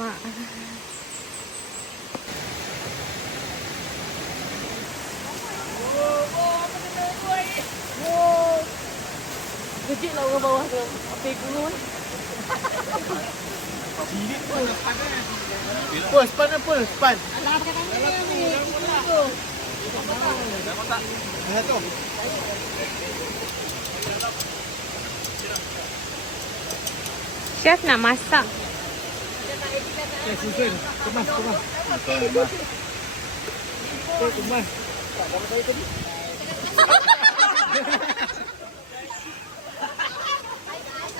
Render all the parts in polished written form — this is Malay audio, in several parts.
Alamak. Kejut lah orang bawah tu. Apa yang kurun? Pul, span lah pul, span. Alah, pakai tangan ni. Mana tu? Chef nak masak. Susun. Kemas. Kemas.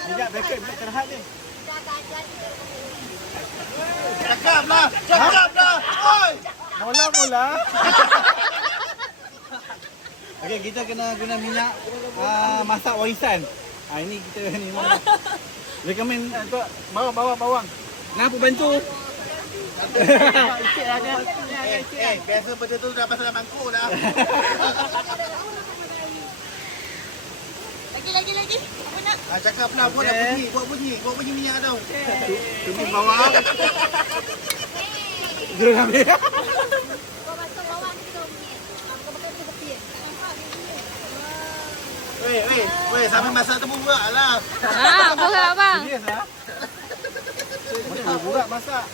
Sekejap, backup terhad ni. Cakap lah! Oi! Mula. Okey, kita kena guna minyak masak warisan. Ini kita ni. Recommend untuk bawang. Kenapa bantu? Sikit lah dia. Biasa benda tu dah pasal mangkuk dah. Lagi. Apa nak? Cakap pula pun nak buat bunyi minyak tau. Tumis bawang. Jom ambil. Kau masuk bawang ni kita bunyi. Kau pakai tu tepi. Weh, sampai masak tu burak lah. Borak abang. Serius lah. Macam burak masak.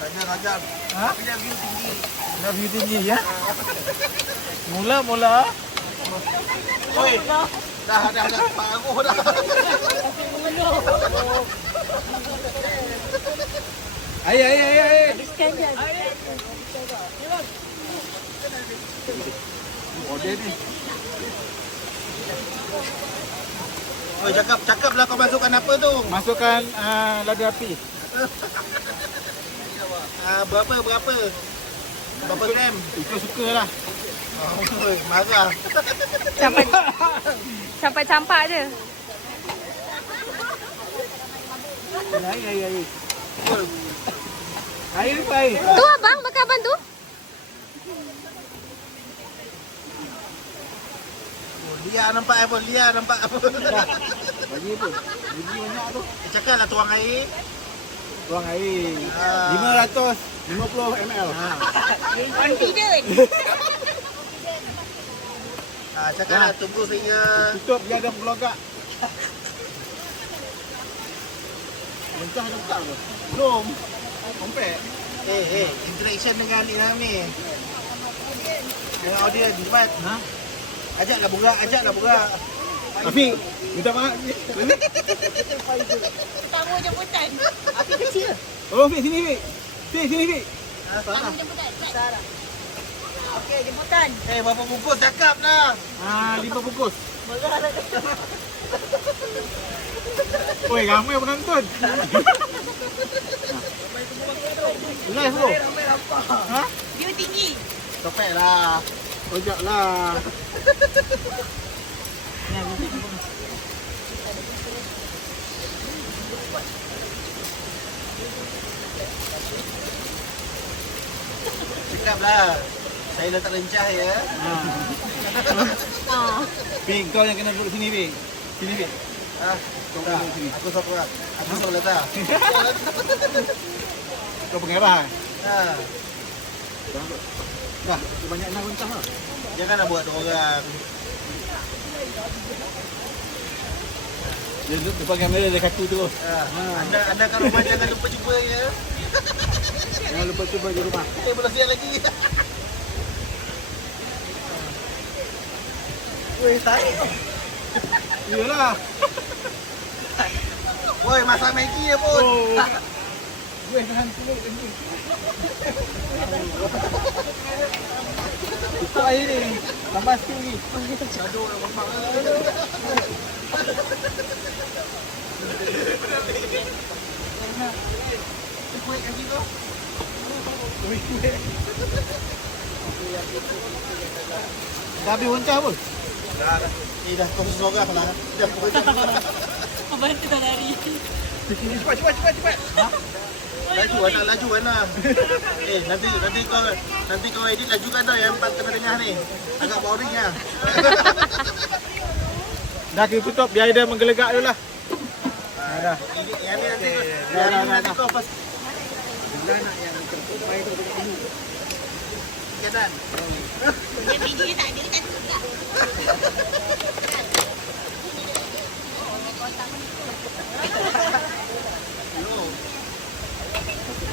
Tanya Rajab. Ha? Punya view tinggi. Nak view tinggi ya? Mula. Weh, dah paruh dah. Air. Habiskan je. Order ni. Weh, cakap lah kau masukkan apa tu? Masukkan lada api. Berapa? Berapa gram? Itu sukalah. Marah. Sampai campak je. Air. Air apa air? Tu abang, bakal abang tu. Lia nampak apa? Bagi apa? Bagi banyak tu. Cakap lah tuang air. Tuang air. 550 ml. Confident. Cakap lah tunggu sehingga Tutup dia ada pelogak. Mentah dah buka ke? Belum. Kompet. interaction dengan ni Nami. Dengan audience cepat. Ha? Ajaklah borak. Afiq, minta maaf. Tamu jemputan. Api kecil. Oh, Afiq sini Afiq. Sini Afiq. Tamu jemputan. Sarah. Okey, jemputan. Berapa bungkus cakap lah. 5 bungkus. Oi, ramai penonton. Live bro. Ha? View tinggi. Topek lah. Ojak lah. Cakap lah. Saya letak rencah ya. Pink, kau yang kena duduk sini Pink. Sini Pink. Kau duduk sini. Aku sokong. Aku sokong letak. Kau pengarah. Ha. Dah, banyak nak rencah lah. Janganlah buat dua orang. Dia duduk depan kamera dia kaku terus. Anda kat rumah jangan lupa cuba ya. Jangan lupa cuba di rumah. Kita belum siap lagi. Weh, tarik. Iyalah. Woi, masak Maggi ya pun. Oh. Weh, tahan dulu ni. Itu air ni. Tambah sikit lagi. Aduh, nampak. Kuih kaki tu. Dah habis wancah pun? Dah. Dah kongsi seorang lah. Abang tu dah lari. Cepat. Laju Ana. Nanti kau edit lajukan tau yang empat tengah-tengah ni. Agak boring lah. Dah kita tutup biar dia menggelegak dulu lah. Ada. Yan nanti. Yan nanti ko pas. Wala na yan. May ito ini. Kanan. Dia video tak ada dekat juga.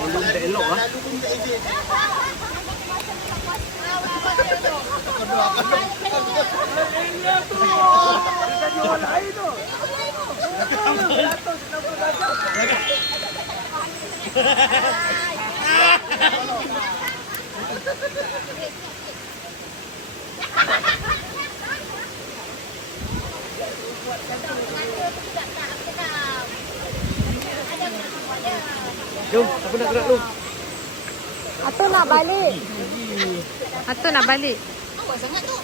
Ulung dah elok ah. Lalu pun tak izin. Jom, siapa nak gerak tu? Atau nak balik? Atau nak balik? Awak sangat tu.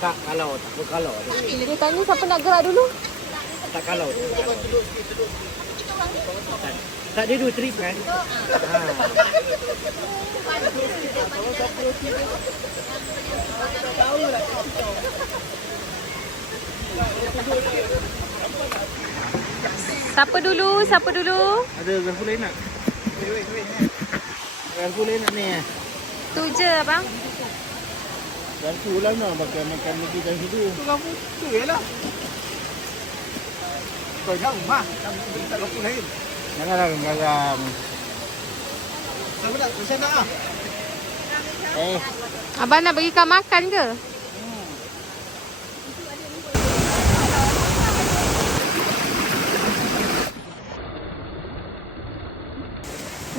Tak kalau, tak kalau. Dia tanya siapa nak gerak dulu? Tak kalau. Tak dia 2 trip kan? Ha. Siapa dulu? Siapa dulu? Ada garpu lain nak? Wait. Garpu lain nak ni. Tu je abang. Garpu lah nak pakai makan lagi kat situ. Tu garpu tu jelah. Kau jauh mah. Tak garpu lain. Janganlah garam. Siapa nak? Saya nak ah. Abang nak bagi kau makan ke?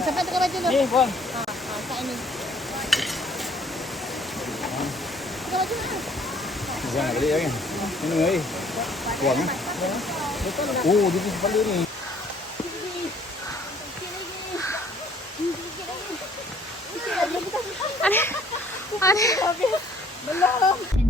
Sampai tukar baju tu. Ni buang. Kat ini. Tukar baju mana? Jangan balik kan. Ini oi. Buang ah. Oh, dia pergi kepala ni. Ada. Belum.